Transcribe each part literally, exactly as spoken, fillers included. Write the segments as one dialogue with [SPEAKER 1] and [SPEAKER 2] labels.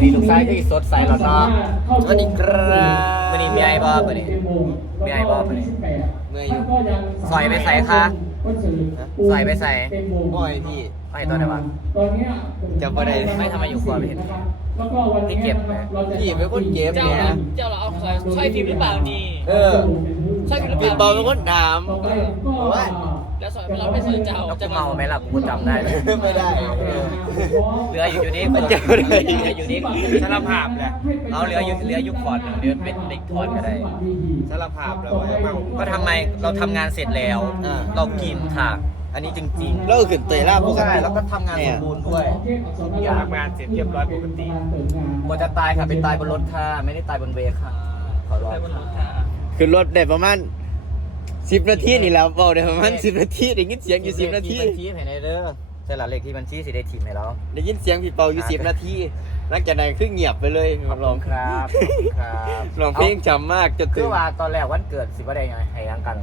[SPEAKER 1] นี้ลูกชายที่สดใสหล่อเนาะ
[SPEAKER 2] สวัสดีครับ
[SPEAKER 1] วันนี้มีไอ้บอปะนี่มีไอ้บอปะนี่
[SPEAKER 2] เมื่อยอยู่
[SPEAKER 1] ซอยไปใส่คะซอยไปใส่
[SPEAKER 2] บ่อยพี่
[SPEAKER 1] ไอ้ตัวไหนวะ
[SPEAKER 2] จำบ่ได้
[SPEAKER 1] ไม่ทำไมอยู่ครัวไม่เห็นที่เก็บไหม
[SPEAKER 2] พี่เป็นคนเก็บ
[SPEAKER 3] เจ้า
[SPEAKER 2] เนี่ย
[SPEAKER 3] เราเจ้าเราเอาใส่ใช่พิมพ์หรือเปล่านี่
[SPEAKER 2] เออ
[SPEAKER 3] ใช่พิมพ์หรือเป
[SPEAKER 2] พี่
[SPEAKER 3] ล่า
[SPEAKER 2] เบาเป็นคนถามว่า
[SPEAKER 3] แล้วสอยเราไม่สอยเจ้า
[SPEAKER 1] แล้ว
[SPEAKER 3] จะ
[SPEAKER 1] กูเมาไหมล่ะกูจำได้เลย
[SPEAKER 2] ไม่ได้เออ
[SPEAKER 1] เหลืออยู่อยู่นี่
[SPEAKER 2] มันจำได้
[SPEAKER 1] เหลืออยู่นี่สารภาพแหละเอาเหลืออยู่เหลืออยู่คอร์ดหนึ่งเดือนเป็นเด็กคอร์ดก็ได้
[SPEAKER 2] สารภาพแล้วว่าเมา
[SPEAKER 1] ก็ทำไมเราทำงานเสร็จแล้ว
[SPEAKER 2] อ่า
[SPEAKER 1] เรากินค่ะ อันนี้จริงๆ
[SPEAKER 2] เราขึ้นเตยล่าปก
[SPEAKER 1] ใช่
[SPEAKER 2] ติ
[SPEAKER 1] แล้วก็ทำงานสมบูรณ์ด้วยอยากงานเสร็จเรียบร้อยปกติกว่าจะตายค่ะเป็นตายบนรถค่ะไม่ได้ตายบนเวย์ค่ะขอร้องค่ะ
[SPEAKER 2] ขึ้นรถได้ประมาณสิบนาทีนี่แหล้วเบาได้ประมาณสิบนาทีได้ยินเสียงอยู่สิบนาที
[SPEAKER 1] บัญชีให้ในเด้อใช่หละเลขที่บัญชีสิได้ทีมให้เรา
[SPEAKER 2] ได้ยินเสียงพี่เปาอยู่สิบนาทีหลังจากนั้นคือเงียบไปเลย
[SPEAKER 1] ขอบคุณครับขอบคุณครับ
[SPEAKER 2] ร้องเพลงจำมากจน
[SPEAKER 1] คื
[SPEAKER 2] ตื่
[SPEAKER 1] อน ว่าตอนแรกวันเกิดสิว่าได้ไงให้ยังกัน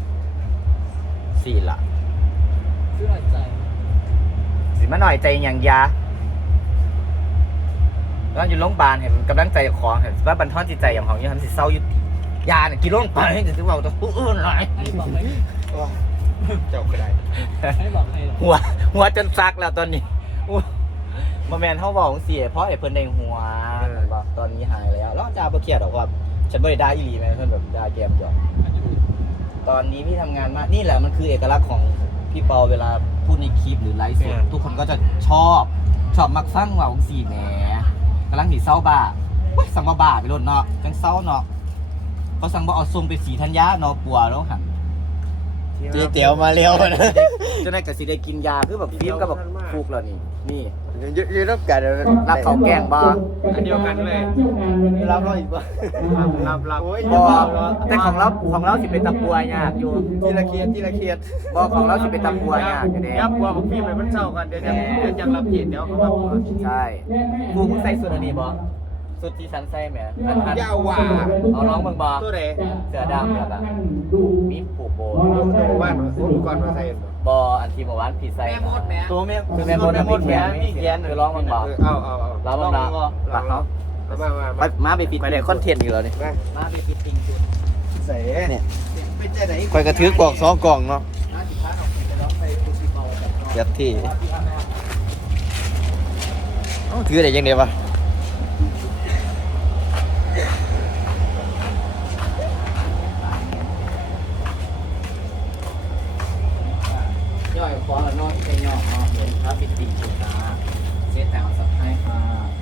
[SPEAKER 1] สี่ละ
[SPEAKER 3] ซื้อหน่อยใจ
[SPEAKER 1] สิมาหน่อยใจอย่างยาแล้วอยู่โรงพยาบาลเห็นกำลังใจของเห็นว่าบรรทอนจิตใจอย่างของยังทำสิเศร้ายุติยาเนี่ยกินลงไปจะถือว่าตัวผู้อื่นไร
[SPEAKER 3] ให้บอกเลย
[SPEAKER 2] เจ้าก็ได้
[SPEAKER 3] ให้บอกให้
[SPEAKER 1] หัวหัวจนซักแล้วตอนนี้มาแมนเขาบอกเสียเพราะไอ้เพิ่นในหัวบอกตอนนี้หายแล้วแล้วจ่าบ่เครียดหรอกว่าฉันไม่ได้ด่าอีหลีไหมเพิ่นแบบด่าแกมหยอกตอนนี้พี่ทำงานมากนี่แหละมันคือเอกลักษณ์ของพี่เปาเวลาพูดในคลิปหรือไลฟ์สดทุกคนก็จะชอบชอบมักฟังว่าองสี่แหมกำลังสิเศร้าบ้าเฮ้ยสั่งมาบ้าไปโลดเนาะจังเศร้าเนาะเขาสั่งบ่เอาทรงไปสีธัญญาเนาะปัวแล้วหัน
[SPEAKER 2] เจ๊เตี๋ยวมาเร็วนะ
[SPEAKER 1] จะได้กับสิได้กินยาคือแบบฟิล์มก็แบบฟุกแล้วนี่นี่
[SPEAKER 2] ยืดยืดรับกัน
[SPEAKER 1] รับเขาแกล้งบ่
[SPEAKER 2] อันเดียวกันเลยรับเราอีกป่ะรับรับ
[SPEAKER 1] บ่แต่ของเราของเราสิเป็นตะปัวยากอยู่
[SPEAKER 2] ทีละเคียดทีละเคียด
[SPEAKER 1] บ่ของเราสิเป็นตะปัวยากอยู่เด้
[SPEAKER 2] ยับว่าผมพี่ไปมันเศร้ากันเดี๋ยวจะเดี๋ยวจะรับเกียรติเดี๋ยวเขามา
[SPEAKER 1] ใช่กูมึงใส่สุดอันนี้บ่สุดที่ฉันใส่แหมอันพัน
[SPEAKER 2] ยาวว่า
[SPEAKER 1] เอาน้องมึงบ่
[SPEAKER 2] ตัวไหน
[SPEAKER 1] เสือดำแบบอ่ะมีผูกโบ
[SPEAKER 2] ว่านอุปกรณ์มาใส่
[SPEAKER 1] บ่อันที่เมื่อวานพี่ใส่
[SPEAKER 3] แม่มดแม่
[SPEAKER 2] ตัวแม่
[SPEAKER 1] คือแม่มดมีแขนมีแขนคือร้องมึงบ่
[SPEAKER 2] เอาเอาเอา
[SPEAKER 1] ร้องมึงบ่ปักเนาะ
[SPEAKER 2] มามา
[SPEAKER 1] ไปมาไปปิดไปได้คอนเทนต์อยู่แล้วนี่มาไปปิดติงจุด
[SPEAKER 2] ใส่เนี่ยคอยกระถือกล่องสองกล่องเนาะเจ็บที่ถือได้ยังไงวะ
[SPEAKER 1] ย่อยคอแล้วนอนใช้ย่อเนาะเห็นครับปิดติงจุดนะเซตแต่งสับให้ค่ะ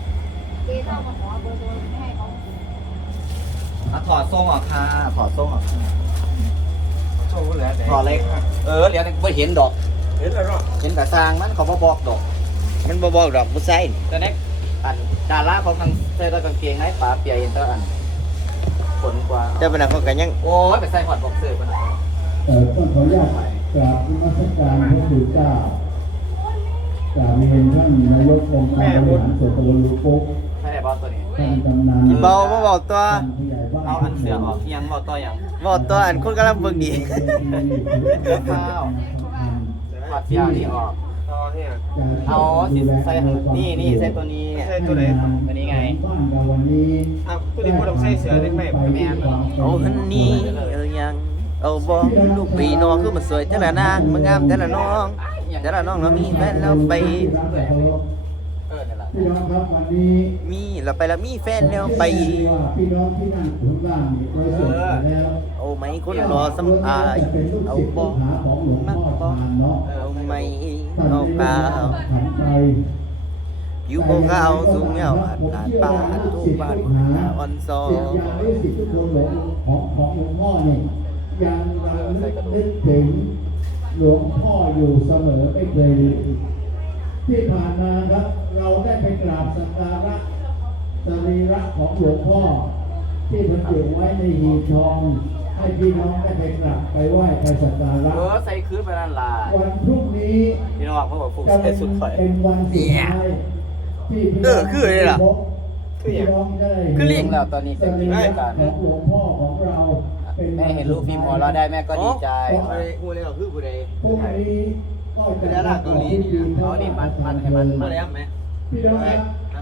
[SPEAKER 1] อ่ะถอดทรงออกค่ะถอดทรงออกค่ะ
[SPEAKER 2] โซ่แล้วแต่
[SPEAKER 1] ถอดเลยค่ะเออเหลียวไม่เห็นดอก
[SPEAKER 2] เห็นแล้วเนาะ
[SPEAKER 1] เห็นแต่สร้างมันเขาบ่บอกดอก
[SPEAKER 2] มันบ่บอกดอกบ่ใส่
[SPEAKER 1] แต่เน็กอันดาราเขาทางใส่ตะกางเกงให้ป๋าเปียเห็นแตะอันขนกว่า
[SPEAKER 2] เจ้าเป็นอะไรเขากันยัง
[SPEAKER 1] โอ้ยไปใส่หอดบอกเสื้อมัน
[SPEAKER 4] เอ่อต้องขออนุญาตกราบนมัสการพระคุณเจ้ากราบเรียนท่านนายกองค์การบริหารส่วนตำบลลูกปุ๊ก
[SPEAKER 1] ใช่ไหมบอสตัวนี้
[SPEAKER 4] ท่านกำนัน
[SPEAKER 2] กินเบาบ่บอกตัว
[SPEAKER 4] ท่านผู้ใหญ่บ้าน
[SPEAKER 1] เอาอันเสือออกยังบอสตัวยัง
[SPEAKER 2] บอกตัวอันคนกำลังเบิ่งดี
[SPEAKER 1] เลือกข้าวถอดเสื้อนี่ออกเอาสิใส่นี่นี่ใส่ตัวนี้
[SPEAKER 2] ใส่ตัวไหนครับ
[SPEAKER 1] ตัวนี้ไง
[SPEAKER 4] บ้านเราวันนี้
[SPEAKER 2] อ้าวผู้ที่พูดต้องใส่เสื้อได้ไหม
[SPEAKER 1] แม่น
[SPEAKER 2] เอาหันนี้เอายังเอาบ่ลูกปีน้องคือมันสวยแต่ละนางมันงามแต่ละน้องแต่ละน้องเรามีแฟนแล้วไป
[SPEAKER 1] เออนี่นแหละ
[SPEAKER 4] พี่น้องครับวันนี้
[SPEAKER 2] มีเราไปแล้วมีแฟนแล้วไป
[SPEAKER 4] ว่าพี่น้องที่นั่งอยู่ข้างล่างนี่ไว้ส่งไปแล้ว
[SPEAKER 2] เอาไหมคนรอสำอาย
[SPEAKER 4] เป็นลูก
[SPEAKER 2] เอา
[SPEAKER 4] ศิษย์
[SPEAKER 2] บ่
[SPEAKER 4] ลูกหาของหลวงพ่อทานเนาะ
[SPEAKER 2] เอาไหม
[SPEAKER 4] ท่าน
[SPEAKER 2] เอา
[SPEAKER 4] ได้
[SPEAKER 2] เปล่า
[SPEAKER 4] ขันไป
[SPEAKER 2] อยู่บ่ขาวสูงเงาอาดาดป่าทุกบ้านหน้าอ่อนซอ
[SPEAKER 4] สิทธิ์อย่างนี้สิทธิ์ทุกคนหลวงของของหลวงพ่อเนี่ยยังระลึกนึกถึงหลวงพ่ออยู่เสมอไม่เคยลืมที่ผ่านมาครับ เราได้ไปกราบสักการะสรีระของหลวงพ่อ ที่บรรจุไว้ในหีบทองให้พี่น้องได้ไปกราบไปไหว้ไปสักการะ
[SPEAKER 1] เออใส่คืนไปนั่นล่ะ
[SPEAKER 4] วันพรุ่งนี้
[SPEAKER 1] พี่น้องเขาบอกฟุก
[SPEAKER 4] จะ
[SPEAKER 1] ใส่
[SPEAKER 4] เป็น
[SPEAKER 1] สุดข่อย
[SPEAKER 4] เป็นวันสุดท้ายที่พี่
[SPEAKER 2] เออคืออะไรล่ะ
[SPEAKER 4] พี่น้องจะได้
[SPEAKER 2] คือลิง
[SPEAKER 1] แล้วตอนนี้
[SPEAKER 4] ส
[SPEAKER 1] เป็น
[SPEAKER 4] รี
[SPEAKER 1] กิจ
[SPEAKER 4] ระ
[SPEAKER 1] การ
[SPEAKER 4] ของหลวงพ่อของเราเป็น
[SPEAKER 1] แม่เห็นลูกพิมพ์หัวเราะได้แม่ก็ดีใจ
[SPEAKER 2] ผู้ใดก็คือผู้ใด
[SPEAKER 4] พรุ่งนี้ก็จะ
[SPEAKER 2] เป็นดาราเกาหลีนี่นะ
[SPEAKER 1] เอานี่มัดมัดให้มันมัด
[SPEAKER 2] ไหม
[SPEAKER 4] พี่น้องครับ
[SPEAKER 1] เ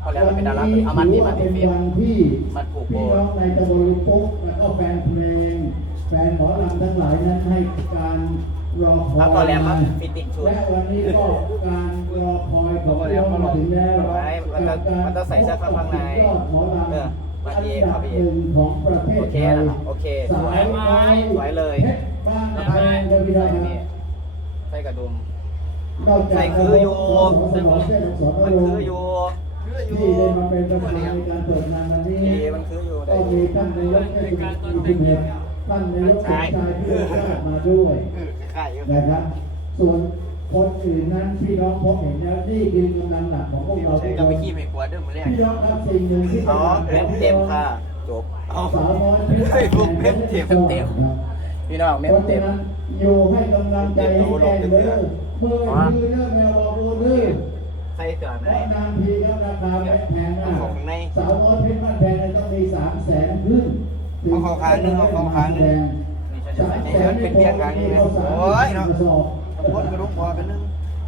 [SPEAKER 1] พอแล้วมันเป็นดาราเอามันดีมันดี
[SPEAKER 4] เป็น
[SPEAKER 1] ฟิล์ม
[SPEAKER 4] วันที่
[SPEAKER 1] มันผูกโบ
[SPEAKER 4] พี่น้องในตำบลลุงปุ๊กแล้วก็แฟนเพลงแฟนหมอลำทั้งหลายนั้นให้การรอคอย
[SPEAKER 1] แล้วก็แล้วมันฟิตติ้งชุด
[SPEAKER 4] และวันนี้ก็การรอคอยของพี่น้องมาถึงแล้ว
[SPEAKER 1] มันจะมันจะใส่เสื้อข้างใน
[SPEAKER 4] ยอดหมอลำ
[SPEAKER 1] เออมา
[SPEAKER 4] อัน
[SPEAKER 1] ดี
[SPEAKER 4] ดั
[SPEAKER 1] ครับ
[SPEAKER 4] บ
[SPEAKER 1] พี่
[SPEAKER 4] หนึ่งของประเทศ
[SPEAKER 1] โอเค
[SPEAKER 4] ไทย
[SPEAKER 1] นะโอเคสวย
[SPEAKER 4] สายไม้
[SPEAKER 1] สวยเลย
[SPEAKER 4] เพชรบ้านแพงกันพี่น้องครับ
[SPEAKER 1] ใส่กระดุม
[SPEAKER 4] นอกจาก
[SPEAKER 1] ใส่คืออยู่
[SPEAKER 4] สมรเส้นสอน
[SPEAKER 1] มัน
[SPEAKER 4] อารม
[SPEAKER 1] คือ
[SPEAKER 4] ณ์
[SPEAKER 1] อยู่
[SPEAKER 4] ที่ได้มาเป็นประธานในการเปิดงานวันนี้
[SPEAKER 1] ดีมันคืออยู่
[SPEAKER 4] ก็
[SPEAKER 1] ได้
[SPEAKER 4] มีท่านนายกเทศมนตรีชุมเพชรท่านนายกสมชายที่ได้ทราบมาด้วย
[SPEAKER 1] ขายอยู่
[SPEAKER 4] นะครับ ส่วนคนอื่นนั้นพี่น้องพบเห็นแล้วนี่คือกำลังหลักของพวกเราทุกค
[SPEAKER 1] จะไป
[SPEAKER 4] น
[SPEAKER 1] ขี้ไม่กลัวเดิมมาเรียก
[SPEAKER 4] พี่น้องครับสิ่งหนึ่งที่
[SPEAKER 1] อ๋อเต็มเต็มค่ะจบเอา
[SPEAKER 4] สาวน้อย
[SPEAKER 1] เฮ้ยพวกเต็มเต็มเต็มพี่น้องเต็
[SPEAKER 4] เพ
[SPEAKER 1] ม
[SPEAKER 4] ราะ
[SPEAKER 1] เต็
[SPEAKER 4] ฉะ
[SPEAKER 1] ม
[SPEAKER 4] นั้นอยู่ให้กำลังใจให้แก่เด้อเมื่อยืนเรื่องแนวบอกรู้เด้อ
[SPEAKER 1] ใส่เสื้อ
[SPEAKER 4] เพ
[SPEAKER 1] ไหน
[SPEAKER 4] ราะนานทีครับราคาแพงมาก
[SPEAKER 1] ของใน
[SPEAKER 4] สาวน้อยเพชรบ้านแพงเนี่ยต้องมีสามแสนขึ้น
[SPEAKER 1] เอาของค้างนึงเอาของค้างนึง
[SPEAKER 4] สามแสน
[SPEAKER 1] เป็นเพียงกันนี่นะโอ้ยเนาะ
[SPEAKER 4] กระสอบ
[SPEAKER 1] คนกระดุมพอกันนึง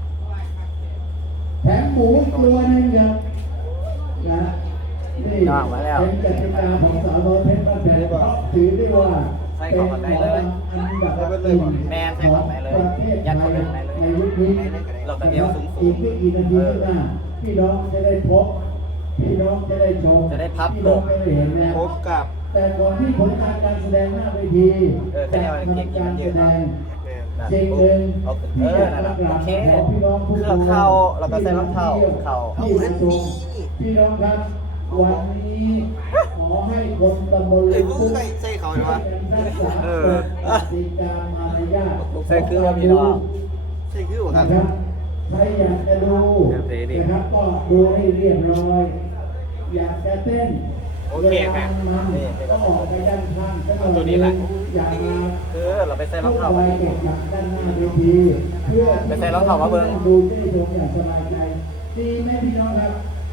[SPEAKER 4] แถมหมูตัวหนึงครับนะนี่
[SPEAKER 1] ย่างมาแล้ว
[SPEAKER 4] เป็นกติกาของสาวน้อยเพชรบ้านแพงถือได้ว่า
[SPEAKER 1] ใส่ของกันได้เลย
[SPEAKER 4] อันดับหนึ่ง
[SPEAKER 1] แมนใส่ของไหนเลย
[SPEAKER 4] ของประเทศ
[SPEAKER 1] ยัด
[SPEAKER 4] ไท
[SPEAKER 1] ของ
[SPEAKER 4] ย
[SPEAKER 1] ไหนเลย
[SPEAKER 4] ในยุคนี้
[SPEAKER 1] เราแต่เดียวสูงสู
[SPEAKER 4] อี
[SPEAKER 1] ง
[SPEAKER 4] กไม่กี่นาทีข้างหน้าพี่น้องจะได้พบพี่น้องจะได้ชม
[SPEAKER 1] จะได้พับ
[SPEAKER 4] พี่น้องจะได้เห็นแล้ว
[SPEAKER 1] พบกับ
[SPEAKER 4] แต่ก่อนที่ผลงานการแสดงหน้าเวที
[SPEAKER 1] เออแค่
[SPEAKER 4] จะ
[SPEAKER 1] นี้มัน
[SPEAKER 4] ทำ
[SPEAKER 1] เก่งๆ
[SPEAKER 4] การ
[SPEAKER 1] เย
[SPEAKER 4] แส
[SPEAKER 1] อะ
[SPEAKER 4] ด
[SPEAKER 1] เนาะ
[SPEAKER 4] งสิ่งหนึ่ง
[SPEAKER 1] เอาเอ
[SPEAKER 4] ที่
[SPEAKER 1] อ
[SPEAKER 4] จะ
[SPEAKER 1] นั่น
[SPEAKER 4] ป
[SPEAKER 1] แห
[SPEAKER 4] ระ
[SPEAKER 1] ละ
[SPEAKER 4] กา
[SPEAKER 1] โอ
[SPEAKER 4] ศ
[SPEAKER 1] เค
[SPEAKER 4] ขอพี่น้องผู้
[SPEAKER 1] เครื่องเข้าแล้วก็ใส่รองเท้าเข้า
[SPEAKER 4] ที่มาชมพี่น้องครับวันนี้ขอให้คนตำบลลุงปุ๊ก
[SPEAKER 1] ใส่เขา
[SPEAKER 4] ช่วย
[SPEAKER 1] วะ
[SPEAKER 4] กันรักษา
[SPEAKER 1] เออ
[SPEAKER 4] กติกามารยาท
[SPEAKER 1] ใส่คือว่าพี่น้องใส่คือว่าค
[SPEAKER 4] นะ
[SPEAKER 1] รับ
[SPEAKER 4] ครับใครอยากจะดู
[SPEAKER 1] โอเคดิ
[SPEAKER 4] นะครับก็ดูให้เรียบร้อย อยากจะเต้น
[SPEAKER 1] โอเค
[SPEAKER 4] ว
[SPEAKER 1] ครั
[SPEAKER 4] ลา
[SPEAKER 1] บ
[SPEAKER 4] มัน
[SPEAKER 1] นี่
[SPEAKER 4] ก็ออกไปด้านข้างสักหน่อย
[SPEAKER 1] ตัวนี้แหละ
[SPEAKER 4] อยากมา
[SPEAKER 1] คือเราไปใส่รอง
[SPEAKER 4] เข้า
[SPEAKER 1] เท้า
[SPEAKER 4] ไป
[SPEAKER 1] มา
[SPEAKER 4] เก็บหลักด้านหน้าเวทีเพื่อ
[SPEAKER 1] ไปใส่รองเท้ามาเบิ่ง
[SPEAKER 4] ดูได้ชมอย่างสบายใจดีไหมพี่น้องครับ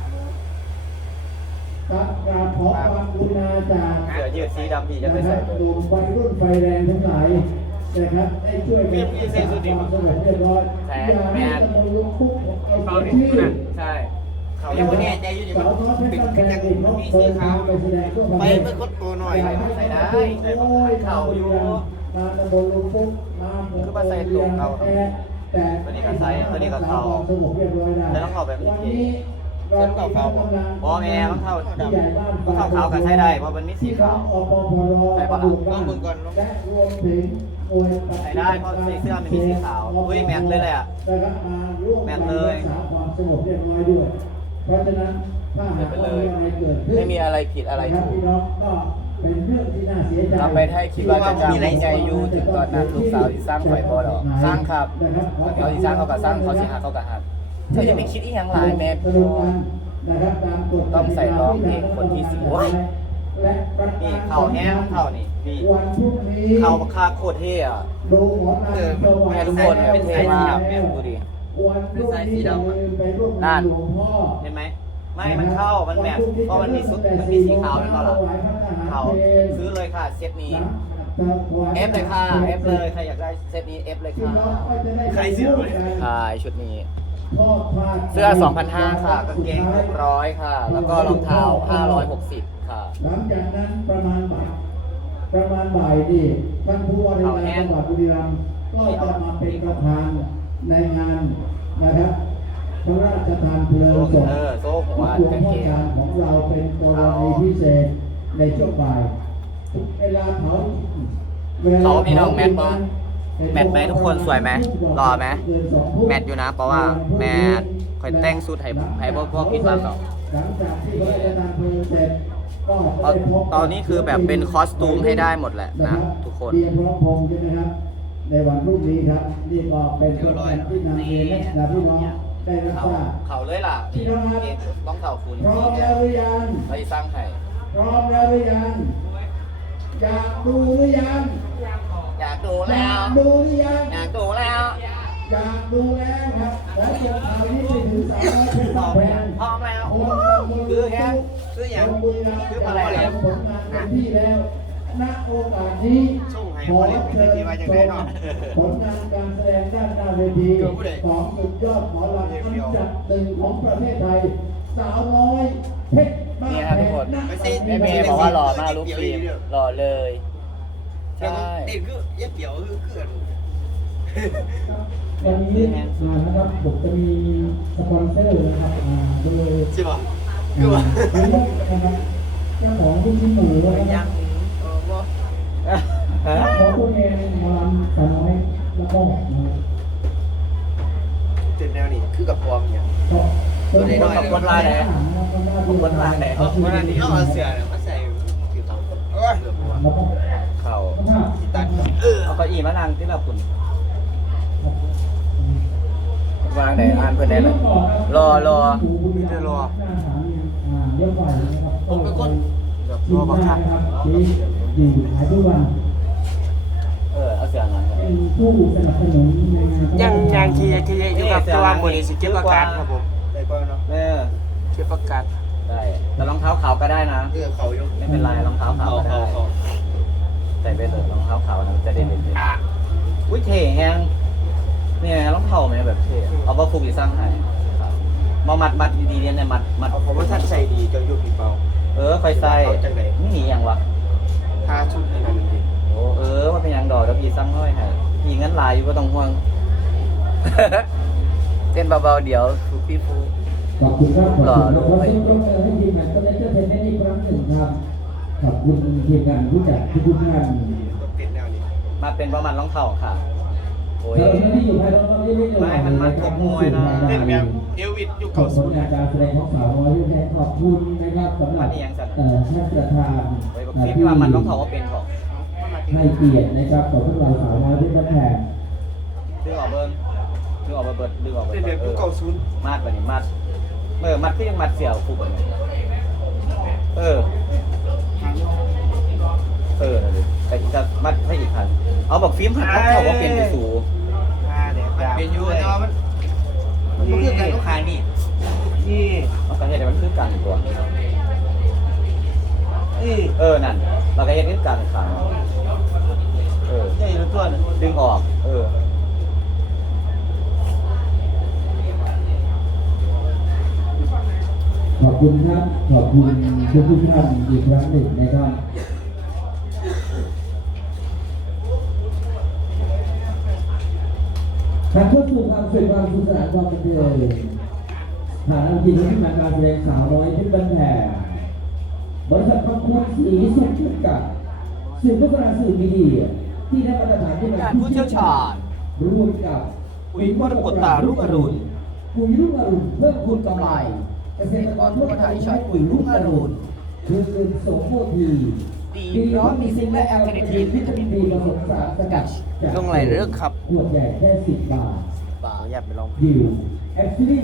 [SPEAKER 4] ครับกราบขอความกรุณาจาก
[SPEAKER 1] เสื้อยืดสีดำพี่จะไป
[SPEAKER 4] นะค
[SPEAKER 1] ใส่
[SPEAKER 4] รับ
[SPEAKER 1] ตัว
[SPEAKER 4] ดูวัยรุ่นไฟแรงทั้งหลายนะครับได้ช่วยกันรักษาความสงบเรียบร้อยอย่าให้ตำรวจลุกคุกเอาเสียชื่อ
[SPEAKER 1] ใช่เขายังไม่แน่ใจอยู่อยู่
[SPEAKER 4] สาวน้อยเพชรบ้านแพงเด็กน้องเดินทางไปแสดงทั่วประ
[SPEAKER 1] ไป
[SPEAKER 4] เทศ
[SPEAKER 1] เมื่อคดตัวหน่อย
[SPEAKER 4] อยากให้
[SPEAKER 1] ใส่ได้
[SPEAKER 4] โอ้
[SPEAKER 1] ใส่
[SPEAKER 4] ย
[SPEAKER 1] เข่าอยู่
[SPEAKER 4] มาตำบลลุงปุ๊บมาเมือง
[SPEAKER 1] คือมาใส่ตัวเก่า
[SPEAKER 4] แต่
[SPEAKER 1] ตัวนี้ก็ใส่ตัวนี้ก็เข่า
[SPEAKER 4] สงบเรียบร้อยได้
[SPEAKER 1] แต่ต้องเข่าแบบนี้
[SPEAKER 4] วันนี้
[SPEAKER 1] ใส่รองเท้าขาวบ่บ่แม่รองเท้าดำรองเท้าขาวก็ใช้ได้เพราะมันมีสีขาว
[SPEAKER 4] อปพร
[SPEAKER 1] ใส่ปะ
[SPEAKER 4] ระบุว่า
[SPEAKER 1] ลองเบิ่งก่อนลอง
[SPEAKER 4] และรวมถึงหน่วยปฏิบัติ
[SPEAKER 1] ใส่ได้เพราะใส่เสื้อมันมีสีขาวอุ้ยแมทเลยแหละ
[SPEAKER 4] นะครับมาร่วม
[SPEAKER 1] แม
[SPEAKER 4] กัน
[SPEAKER 1] ทเลย
[SPEAKER 4] รักษาความสงบเรียบร้อยด้วย เพราะฉะนั้นถ้าหากว่ามีอะไรเกิดขึ้น
[SPEAKER 1] ไม่มีอะไรผิดอะไร
[SPEAKER 4] นะคบ
[SPEAKER 1] ถูก
[SPEAKER 4] พี่น้องก็เป็นเรื่องที่น่าเสียใจ
[SPEAKER 1] ทำไปให้คิดว่าจะจำในใจอยู่ถึงตอนนั้นลูกสาวที่สร้างข่อยบ่ดอกสร้างครับเขาที่สร้างเขาก็สร้างเขาสิหาเขาก็หักเธอจะไปคิดอีหยังหลายแม่
[SPEAKER 4] สรุปกันนะครับตามกฎ
[SPEAKER 1] ต้องใส่ร้องเพลงคนที่สิบโอ้ย
[SPEAKER 4] และประกาศ
[SPEAKER 1] นี่เข่าแห้งเข่านี่พี่
[SPEAKER 4] วันพรุ่งนี้
[SPEAKER 1] เข่าคาโคตรเท่อะ
[SPEAKER 4] ดูหมอลำ
[SPEAKER 1] เออ
[SPEAKER 4] จังหวัด
[SPEAKER 1] แม่ทุกคนเนี่ยเป็นเท่มากแม่ดูดิ
[SPEAKER 4] วันพรุ่งนี้อย่าลืมไปร่วมงา
[SPEAKER 1] นั่
[SPEAKER 4] น
[SPEAKER 1] น
[SPEAKER 4] หลวงพ่อ
[SPEAKER 1] เห็นไหมไม่มันเข้ามันแมทเพราะมันมีสุดมันมีสีขาวเป็นเปล่าล่ะเขาซื้อเลยค่ะเซตนี้เอฟเลยค่ะเอฟเลยใครอยากได้เซตนี้เอฟเลยค่ะใครเสื้อขายชุดนี้ เสื้อ สองพันห้าร้อย ค่ะกางเกงหกร้อยค่ะ แล้วก็รองเท้าห้าร้อยหกสิบค่ะ
[SPEAKER 4] หลังจากนั้นประมาณบ่ายประมาณบ่ายนี่ท่านผู้ว่าราชการจังหวัดบุรีรัมย์ก็จะมาเป็นประธานในงานนะครับพระราชทานเพลิงศพ
[SPEAKER 1] เออโซ่หัว
[SPEAKER 4] หลวง
[SPEAKER 1] กาง
[SPEAKER 4] พ่อ
[SPEAKER 1] เกง
[SPEAKER 4] จานของเราเป็นกรณีพิเศษในช่วงบ่ายเวลาเผาเวลา
[SPEAKER 1] เขาพี่น้องแมทปะแมทไหมทุกคนสวยไหมหล่อไหม
[SPEAKER 4] เกินสองทุ่ม
[SPEAKER 1] แมทอยู่นะเพราะว่าแมทคอยแต่งสูทให้ให้พวกพวกผิดหวังหรอก
[SPEAKER 4] หลังจากที่พระราชทานเพลิงเสร็จก็จะ
[SPEAKER 1] ตอน
[SPEAKER 4] ได้พบกับ
[SPEAKER 1] ตอนนี้คือแบบเป็นคอสตูมให้ได้หมดแหละนะทุกคน
[SPEAKER 4] เรียนพร้อมพงษ์ใช่ไหมครับ ในวันพรุ่งนี้ครับนี่ก็เป็นโปรแกรมที่นำเรียนและพี่น้องได้รับ
[SPEAKER 1] เขา
[SPEAKER 4] ทราบ
[SPEAKER 1] เขาเลยล่ะต้องเข่าคุณ
[SPEAKER 4] พร้อมแล้วหรือยัง
[SPEAKER 1] เราจะสร้างไข่
[SPEAKER 4] พร้อมแล้วหรือยังอยากดูหรือยัง
[SPEAKER 1] อยากดู
[SPEAKER 4] อ
[SPEAKER 1] แล้
[SPEAKER 4] ยาว กดูหรือยัง
[SPEAKER 1] อยากดูแล้ว
[SPEAKER 4] อยากดูแล้วครับและส่งข่าวนี้ไปถึงสาวน้อยเพชร
[SPEAKER 1] พร้อ
[SPEAKER 4] บ้าม นแพ
[SPEAKER 1] แล้ว
[SPEAKER 4] ง
[SPEAKER 1] พร้อมแล้ว
[SPEAKER 4] คนตำบล
[SPEAKER 1] คือแค่คืออย่าง
[SPEAKER 4] บุรีรัมย์
[SPEAKER 1] คือ
[SPEAKER 4] จะ
[SPEAKER 1] อะไรแล้ว
[SPEAKER 4] ทำผลงานเต็มที่แล้วณโอกาสนี้ขอเชิญชมผลงานการแสดงด้านหน้าเวทีของสุดยอดหมอลำอันดับหนึ่งของประเทศไทยสาวน้อยเพชรบ้า
[SPEAKER 1] นี่
[SPEAKER 4] น
[SPEAKER 1] ครับทุกคน
[SPEAKER 4] ไม่ใช่
[SPEAKER 1] แม่เมย์บอกว่าหล่อมากลูกฟิล์มหล่อเลย ใช่
[SPEAKER 2] ติดคือเย็ดเดี่ยวคือเกลือน
[SPEAKER 4] วันนี้อ่านะครับผมจะมีสปอนเซอร์นะครับอ่าโดย
[SPEAKER 2] ใช่ป่ะ
[SPEAKER 4] คือว่านะครับเจ้าของลูกชิ้นหมูนะค
[SPEAKER 2] ยั
[SPEAKER 4] รับ
[SPEAKER 2] งเออว่า
[SPEAKER 1] ฮะ
[SPEAKER 4] ขอตัวเองมอนสาวน้อยแล้วก็นะครับ
[SPEAKER 2] เจ็ดแนวนี่คือกับฟอร์มเนี่ย
[SPEAKER 4] ก็
[SPEAKER 2] ตัวนี้หน่อย
[SPEAKER 1] ขอบคุณลายไหนขอบคุณลายไหน
[SPEAKER 2] เออวันนั้นนี่เขาเอาเสือเนี่ยมาใส่ถือเตาเออเสือบัว
[SPEAKER 4] แล้วก็
[SPEAKER 1] เข่า
[SPEAKER 4] ภาพ
[SPEAKER 2] ตัดเออ
[SPEAKER 1] เอาเก้าอี้มานั่งที่เราคุณวางไหนอ่านเพื่อนได้เลยรอรอ
[SPEAKER 2] มีแต่รอ
[SPEAKER 4] ผมเป็นคน
[SPEAKER 2] แบบรอบังคับ
[SPEAKER 4] ที่อยู่ขายทุกวัน
[SPEAKER 1] เออเอาเสียงหน่อย
[SPEAKER 4] เป็นผู้สนับสนุนในงาน
[SPEAKER 2] ยังยังคีคีอยู่กับตัวมือนี้สิเก็บประกันครับผมได้ป่ะเนาะ
[SPEAKER 1] เออ
[SPEAKER 2] เก็บประกัน
[SPEAKER 1] ได้แต่รองเท้าขาวก็ได้นะ
[SPEAKER 2] เออเขาอยู่
[SPEAKER 1] ไม่เป็นไรรองเท้าขาวก็ได้ใส่ไปเลยรองเท้าขาวนะจะได้เด่นๆอุ้ยเท่แฮงเนี่ยรองเท้าไหมแบบเท่เอาว่าฟุกหรือสร้างให้มามัดมัดดีๆเนี่ยมัดมัด
[SPEAKER 2] เอาผมว่าท่านใส่ดีจะอยู่พี่เปา
[SPEAKER 1] เออคอยใส่ไม่หนีอย่างวะ
[SPEAKER 2] ถ้าชุดนี้นั่นจริง
[SPEAKER 1] โอ้เออว่าเป็นหยังดอกแล้วพี่สั่งห้อยให้พี่เงินหลายอยู่ก็ต้องห่วง เต้นเบาๆเดี๋ยวฟูพี่ฟู
[SPEAKER 4] ขอบคุณครับขอบคุณครับขอส่งตรงให้ทีมงานก็ได้เจอเทนนิสอีกครั้งหนึ่งครับขอบคุณทีมงานผู้จัดทุกท่าน
[SPEAKER 2] ต้องติดแนวนี้
[SPEAKER 1] มาเป็นประมาณรองเท้าค่ะโอ้ย
[SPEAKER 4] เราไม่อยู่ภายนอกไม่ได้อยู่
[SPEAKER 1] ไม่มันมันกบมวยนะ
[SPEAKER 2] เต้นแบบเอลวิสยุค
[SPEAKER 4] ขอบ
[SPEAKER 2] เก่า
[SPEAKER 4] คุ
[SPEAKER 2] สุ
[SPEAKER 4] ณ
[SPEAKER 2] ด
[SPEAKER 4] อาจารย์แสดงของสาวน้อยด้วยขอบคุณนะครับสำหรับเอ่อท่านประธาน
[SPEAKER 1] โอ้ยบอกพี่ว่ามันรองเท้าว่าเป็นของ
[SPEAKER 4] ให้เกียรตินะครับต่อพวกเราสาวน้อยที่รับแทน
[SPEAKER 1] ดึงออกเบิ้งดึงออกมาเบิดดึงออกมา
[SPEAKER 2] เต้นแบบยุคเก่าสุด
[SPEAKER 1] มัดแบบนี้มัดเออมัดที่ยังมัดเสี่ยวฟูแบบนี้เออเออนั่นเลยแต่จะมัดให้อีกคันเอาบอกฟิล์มหันรองเท้าว่าเป็นไปสู่
[SPEAKER 2] อ่าเนี่ยเป็นยูแต่ว่ามันมันก็คือการลูกค้านี่นี่
[SPEAKER 1] เอาการเห็นมันคือกันตัว
[SPEAKER 2] นี่
[SPEAKER 1] เออ นั่น เราก็เห็นคือกันขางเออ
[SPEAKER 2] ใหญ่ละตัวนึง
[SPEAKER 1] ดึงออก เออ
[SPEAKER 4] ขอบคุณครับขอบคุณทุกทุกท่านอีกครั้งหนึ่งนะครับการเข้าสู่ความสวยความสุขสนานความบันเทิงฐานจริงที่มาการแสดงสาวน้อยที่บันแผ่บริษัทพักคุณสีสุขจำกัดสื่อโฆษณาสื่อมีเดียที่ได้มาตรฐานที่
[SPEAKER 1] การผู้เชี่ยวชาญ
[SPEAKER 4] ร่วมกับ
[SPEAKER 1] ปุ๋ยมรกตตารุ่งอรุณ
[SPEAKER 4] ปุ๋ยรุ่งอรุณเพิ่มคุณกำไรเกษตรกรทั่วไทยใช้ปุ๋ยรุ่งอรุณคือเงินสมโภชดีดีเพราะมีซิงค์และแอลคาเนทีนวิตามินดีผสมสารสกัดจาก
[SPEAKER 2] ลงไหลเลือกครับ
[SPEAKER 4] ขวดใหญ่แค่สิบบาท
[SPEAKER 2] ขออนุญาตไปลอง
[SPEAKER 4] ดิวแอคซิลี่